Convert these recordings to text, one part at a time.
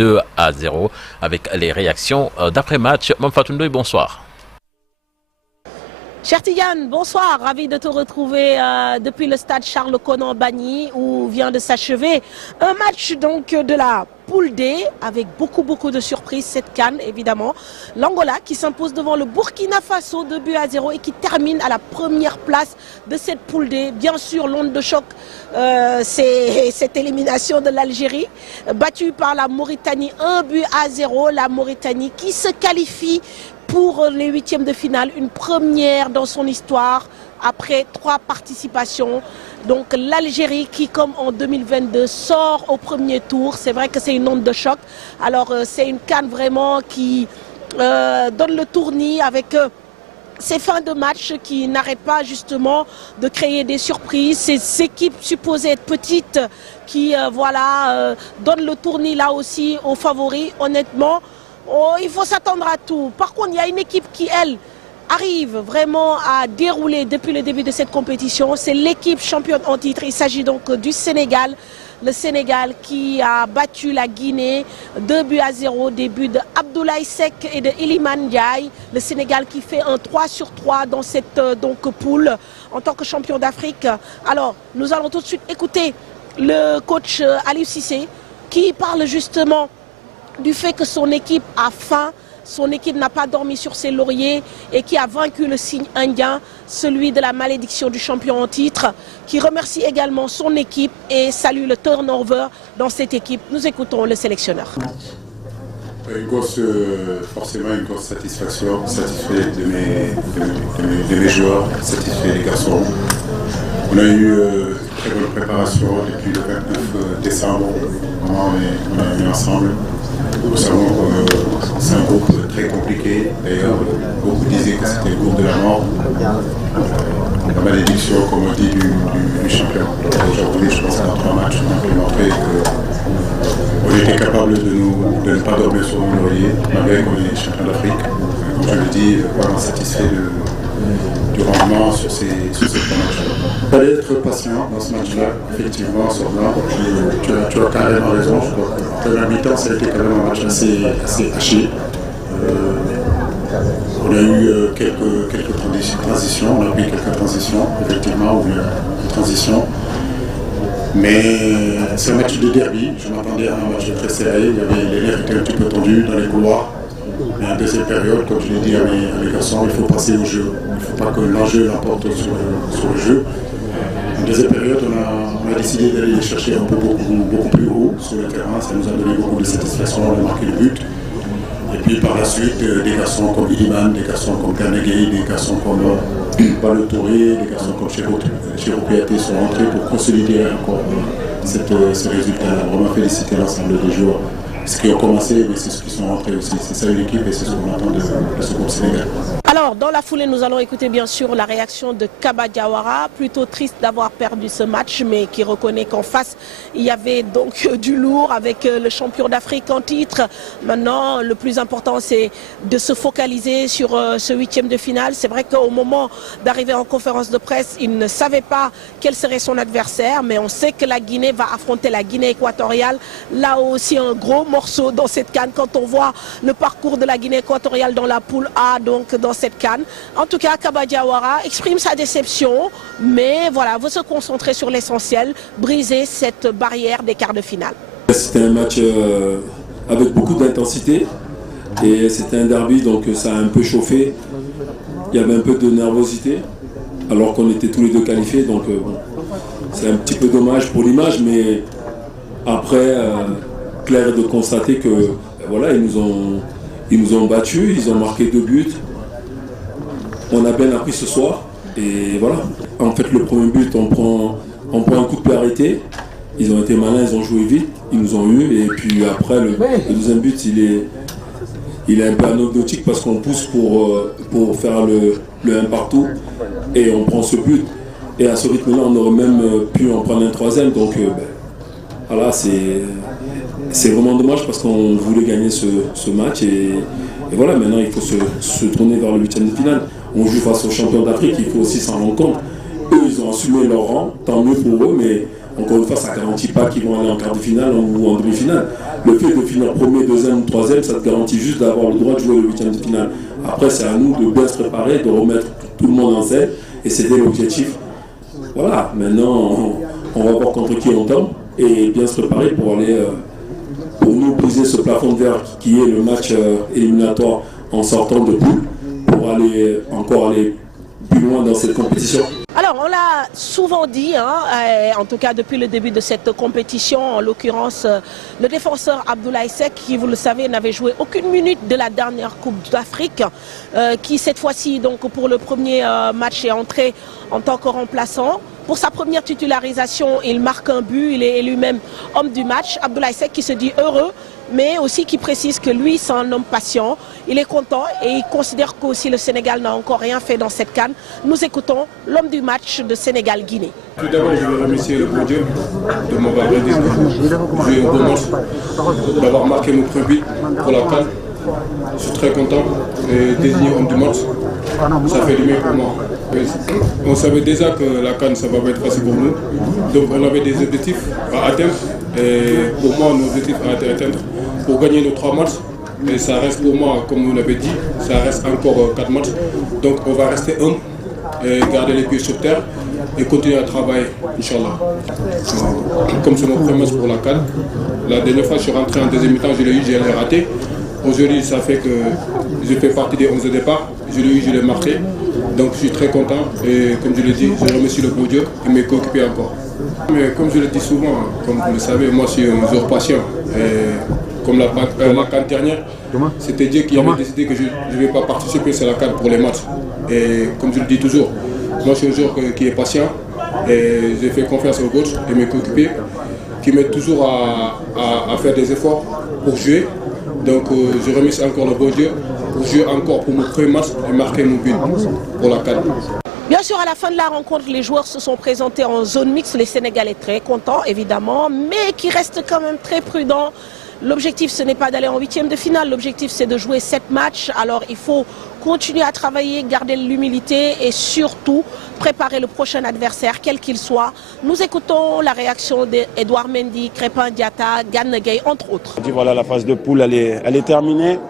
2-0 avec les réactions d'après-match. Mamfatou Ndoye, bonsoir. Cher Tigane, bonsoir, ravi de te retrouver depuis le stade Charles-Konan-Bagny où vient de s'achever un match donc de la poule D avec beaucoup de surprises, cette CAN évidemment. L'Angola qui s'impose devant le Burkina Faso 2-0 et qui termine à la première place de cette poule D. Bien sûr, l'onde de choc, c'est cette élimination de l'Algérie battue par la Mauritanie 1-0. La Mauritanie qui se qualifie pour les huitièmes de finale, une première dans son histoire après 3 participations. Donc l'Algérie qui, comme en 2022, sort au premier tour. C'est vrai que c'est une onde de choc. Alors c'est une CAN vraiment qui donne le tournis avec ces fins de match qui n'arrêtent pas justement de créer des surprises. Ces équipes supposées être petites qui donnent le tournis là aussi aux favoris. Honnêtement, il faut s'attendre à tout. Par contre, il y a une équipe qui, elle, arrive vraiment à dérouler depuis le début de cette compétition. C'est l'équipe championne en titre. Il s'agit donc du Sénégal. Le Sénégal qui a battu la Guinée 2-0, des buts de Abdoulaye Seck et de Iliman Ndiaye. Le Sénégal qui fait un 3-sur-3 dans cette poule en tant que champion d'Afrique. Alors, nous allons tout de suite écouter le coach Aliou Cissé qui parle justement du fait que son équipe a faim, son équipe n'a pas dormi sur ses lauriers et qui a vaincu le signe indien, celui de la malédiction du champion en titre, qui remercie également son équipe et salue le turnover dans cette équipe. Nous écoutons le sélectionneur. Forcément une grosse satisfaction, satisfait de mes joueurs, satisfait des garçons. On a eu une très bonne préparation depuis le 29 décembre, on a mis ensemble. Nous savons que c'est un groupe très compliqué, d'ailleurs beaucoup disaient que c'était le groupe de la mort, la malédiction comme on dit du champion. Aujourd'hui je pense qu'en 3 matchs on a pu montrer qu'on était capable de ne pas dormir sur nos lauriers, malgré qu'on est champion d'Afrique. Comme je le dis, vraiment satisfait du rendement sur ces 3 matchs. Il fallait être patient dans ce match-là, effectivement, sur blanc. Tu as carrément raison. Je crois que la mi-temps, ça a été quand même un match assez haché. On a eu quelques transitions, on a pris quelques transitions, effectivement, ou bien des transitions. Mais c'est un match de derby. Je m'attendais à un match très serré. Les nerfs étaient un petit peu tendus dans les couloirs. Mais en deuxième période, comme je l'ai dit à mes garçons, il faut passer au jeu. Il ne faut pas que l'enjeu l'emporte sur le jeu. En deuxième période, on a décidé d'aller les chercher un peu beaucoup plus haut sur le terrain. Ça nous a donné beaucoup de satisfaction de marquer le but. Et puis par la suite, des garçons comme Iliman, des garçons comme Kanegei, des garçons comme Balo Touré, des garçons comme Chiro Kouyaté sont entrés pour consolider encore ce résultat-là. Vraiment féliciter l'ensemble des joueurs. Ce qui ont commencé, mais c'est ceux qui sont rentrés aussi. C'est ça une équipe et c'est ce qu'on attend de ce groupe Sénégal. Alors, dans la foulée, nous allons écouter bien sûr la réaction de Kaba Diawara, plutôt triste d'avoir perdu ce match, mais qui reconnaît qu'en face, il y avait donc du lourd avec le champion d'Afrique en titre. Maintenant, le plus important, c'est de se focaliser sur ce huitième de finale. C'est vrai qu'au moment d'arriver en conférence de presse, il ne savait pas quel serait son adversaire, mais on sait que la Guinée va affronter la Guinée équatoriale. Là aussi, un gros morceau dans cette CAN quand on voit le parcours de la Guinée équatoriale dans la poule A, donc dans cette CAN. En tout cas, Kaba Diawara exprime sa déception, mais voilà, veut se concentrer sur l'essentiel, briser cette barrière des quarts de finale. C'était un match avec beaucoup d'intensité et c'était un derby, donc ça a un peu chauffé. Il y avait un peu de nervosité, alors qu'on était tous les deux qualifiés, donc c'est un petit peu dommage pour l'image, mais après, clair est de constater que voilà, ils nous ont battus, ils ont marqué 2 buts. On a bien appris ce soir et voilà. En fait, le premier but, on prend un coup de pied arrêté. Ils ont été malins, ils ont joué vite, ils nous ont eu. Et puis après, le deuxième but, il est un peu anecdotique parce qu'on pousse pour faire le 1 partout et on prend ce but. Et à ce rythme-là, on aurait même pu en prendre un 3e. Donc voilà, c'est vraiment dommage parce qu'on voulait gagner ce match. Et voilà, maintenant, il faut se tourner vers le 8e de finale. On joue face aux champions d'Afrique, il faut aussi s'en rendre compte. Eux, ils ont assumé leur rang, tant mieux pour eux, mais Encore une fois, ça ne garantit pas qu'ils vont aller en quart de finale ou en demi-finale. Le fait de finir premier, deuxième, troisième, ça te garantit juste d'avoir le droit de jouer le huitième de finale. Après, c'est à nous de bien se préparer, de remettre tout le monde en scène, et c'était l'objectif. Voilà, maintenant, on va voir contre qui on tombe, et bien se préparer pour aller, pour nous briser ce plafond de verre qui est le match éliminatoire en sortant de poule, pour aller plus loin dans cette compétition. Alors, on l'a souvent dit, en tout cas depuis le début de cette compétition, en l'occurrence le défenseur Abdoulaye Seck, qui, vous le savez, n'avait joué aucune minute de la dernière Coupe d'Afrique, qui cette fois-ci, donc pour le premier match, est entré en tant que remplaçant. Pour sa première titularisation, il marque un but, il est élu même homme du match. Abdoulaye Seck qui se dit heureux, mais aussi qui précise que lui, c'est un homme patient. Il est content et il considère qu'aussi le Sénégal n'a encore rien fait dans cette CAN. Nous écoutons l'homme du match de Sénégal-Guinée. Tout d'abord, je veux remercier le bon Dieu de m'avoir aidé à jouer un bon match, d'avoir marqué mon premier but pour la CAN. Je suis très content et désigné homme du match. Ça fait du bien pour moi. On savait déjà que la CAN, ça va pas être facile pour nous. Donc on avait des objectifs à atteindre. Et pour moi, nos objectifs à atteindre pour gagner nos 3 matchs. Et ça reste pour moi, comme vous l'avez dit, ça reste encore 4 matchs. Donc on va rester humble et garder les pieds sur terre et continuer à travailler, Inch'Allah. Comme c'est mon premier match pour la CAN, la dernière fois je suis rentré en deuxième mi-temps, je l'ai eu, j'ai raté. Aujourd'hui, ça fait que je fais partie des 11 de départ. Je l'ai eu, je l'ai marqué. Donc je suis très content et comme je l'ai dit, je remercie le bon Dieu et mes coéquipiers encore. Mais comme je le dis souvent, comme vous le savez, moi je suis un joueur patient. Et comme la CAN dernière, c'était Dieu qui avait décidé que je ne vais pas participer à la CAN pour les matchs. Et comme je le dis toujours, moi je suis un joueur qui est patient et je fais confiance au coach et mes coéquipiers qui m'aident toujours à faire des efforts pour jouer. Donc je remercie encore le bon Dieu pour jouer encore pour mon premier match et marquer mon but pour la CAN. Bien sûr, à la fin de la rencontre, les joueurs se sont présentés en zone mixte. Les Sénégalais très contents, évidemment, mais qui restent quand même très prudents. L'objectif, ce n'est pas d'aller en huitième de finale. L'objectif, c'est de jouer 7 matchs. Alors, il faut continuer à travailler, garder l'humilité et surtout préparer le prochain adversaire, quel qu'il soit. Nous écoutons la réaction d'Edouard Mendy, Crépin Diatta, Gana Gueye, entre autres. Voilà, la phase de poule, elle est terminée.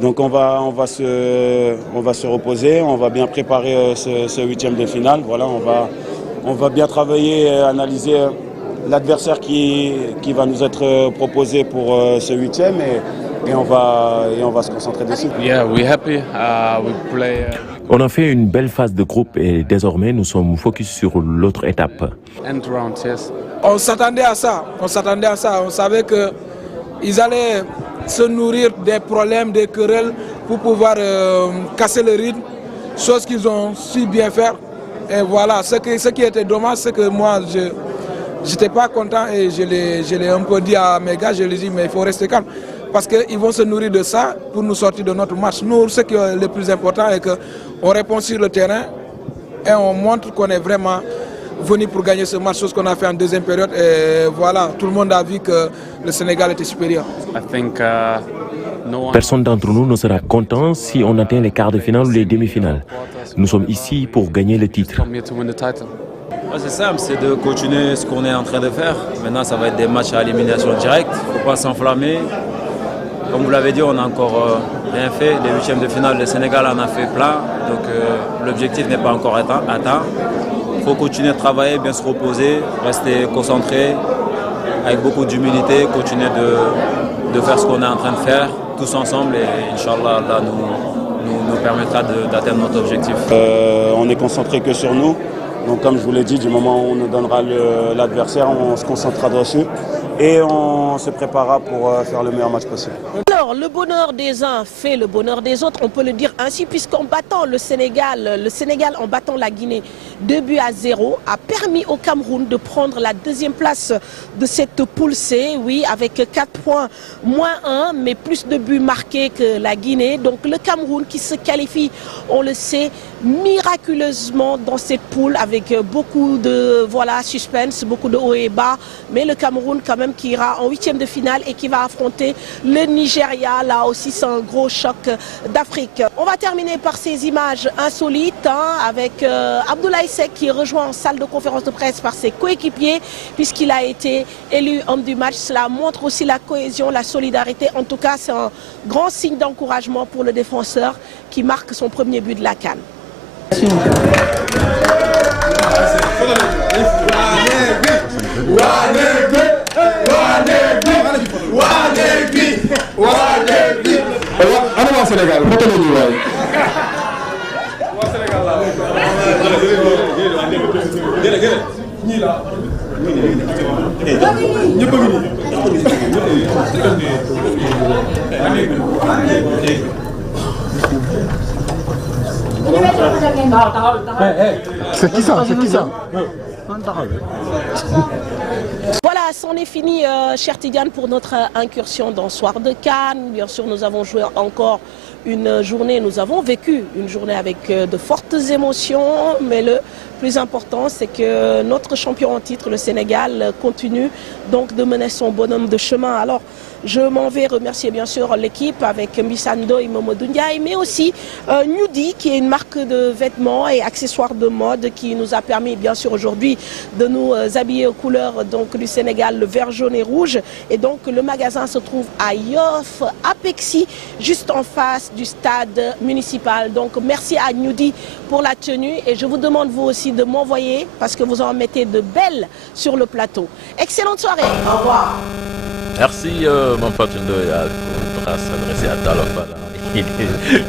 Donc on va se reposer, on va bien préparer ce huitième de finale. Voilà, on va bien travailler, analyser l'adversaire qui va nous être proposé pour ce huitième et on va se concentrer dessus. Yeah, we're happy. We play. On a fait une belle phase de groupe et désormais nous sommes focus sur l'autre étape. End round, yes. On s'attendait à ça. On savait qu'ils allaient se nourrir des problèmes, des querelles pour pouvoir casser le rythme, chose qu'ils ont su bien faire. Et voilà, ce qui était dommage, c'est que moi, je n'étais pas content et je l'ai un peu dit à mes gars, je leur ai dit mais il faut rester calme. Parce qu'ils vont se nourrir de ça pour nous sortir de notre match. Nous, ce qui est le plus important est qu'on répond sur le terrain et on montre qu'on est vraiment venu pour gagner ce match, chose qu'on a fait en deuxième période. Et voilà, tout le monde a vu que le Sénégal était supérieur. Personne d'entre nous ne sera content si on atteint les quarts de finale ou les demi-finales. Nous sommes ici pour gagner le titre. C'est simple, c'est de continuer ce qu'on est en train de faire. Maintenant, ça va être des matchs à élimination directe. Il ne faut pas s'enflammer. Comme vous l'avez dit, on n'a encore rien fait. Les huitièmes de finale, le Sénégal en a fait plein. Donc l'objectif n'est pas encore atteint. Il faut continuer de travailler, bien se reposer, rester concentré, avec beaucoup d'humilité, continuer de faire ce qu'on est en train de faire, tous ensemble. Et Inch'Allah, Allah nous permettra d'atteindre notre objectif. On est concentré que sur nous. Donc comme je vous l'ai dit, du moment où on nous donnera l'adversaire, on se concentrera dessus et on se préparera pour faire le meilleur match possible. Alors, le bonheur des uns fait le bonheur des autres, on peut le dire ainsi, puisqu'en battant le Sénégal en battant la Guinée 2-0, a permis au Cameroun de prendre la deuxième place de cette poule C, oui, avec 4 points moins 1, mais plus de buts marqués que la Guinée. Donc le Cameroun qui se qualifie, on le sait, miraculeusement dans cette poule avec beaucoup de suspense, beaucoup de hauts et bas, mais le Cameroun quand même qui ira en huitième de finale et qui va affronter le Nigeria Nigeria, là aussi c'est un gros choc d'Afrique. On va terminer par ces images insolites avec Abdoulaye Seck qui est rejoint en salle de conférence de presse par ses coéquipiers puisqu'il a été élu homme du match. Cela montre aussi la cohésion, la solidarité. En tout cas, c'est un grand signe d'encouragement pour le défenseur qui marque son premier but de la CAN. C'est qui ça? C'est qui ça? Voilà, c'en est fini, cher Tidiane, pour notre incursion dans Soir de Cannes. Bien sûr, nous avons joué encore une journée, nous avons vécu une journée avec de fortes émotions, mais le plus important, c'est que notre champion en titre, le Sénégal, continue donc de mener son bonhomme de chemin. Alors, je m'en vais remercier bien sûr l'équipe avec Mbissando et Momodou Ndiaye, mais aussi Newdy, qui est une marque de vêtements et accessoires de mode qui nous a permis bien sûr aujourd'hui de nous habiller aux couleurs donc, du Sénégal, le vert, jaune et rouge. Et donc le magasin se trouve à Yoff, à Pexi, juste en face du stade municipal. Donc merci à Newdy pour la tenue et je vous demande vous aussi de m'envoyer parce que vous en mettez de belles sur le plateau. Excellente soirée, au revoir. Merci mon pote Ndoya, on pourra s'adresser à Talofa.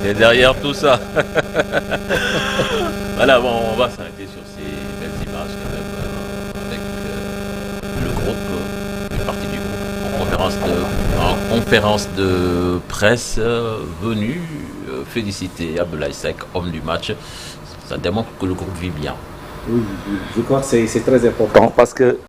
Et derrière tout ça. Voilà, bon, on va s'arrêter sur ces belles images quand même avec le groupe, une partie du groupe en conférence de presse venu féliciter Abdoulaye Seck, homme du match. Ça démontre que le groupe vit bien. Oui, je crois que c'est très important parce que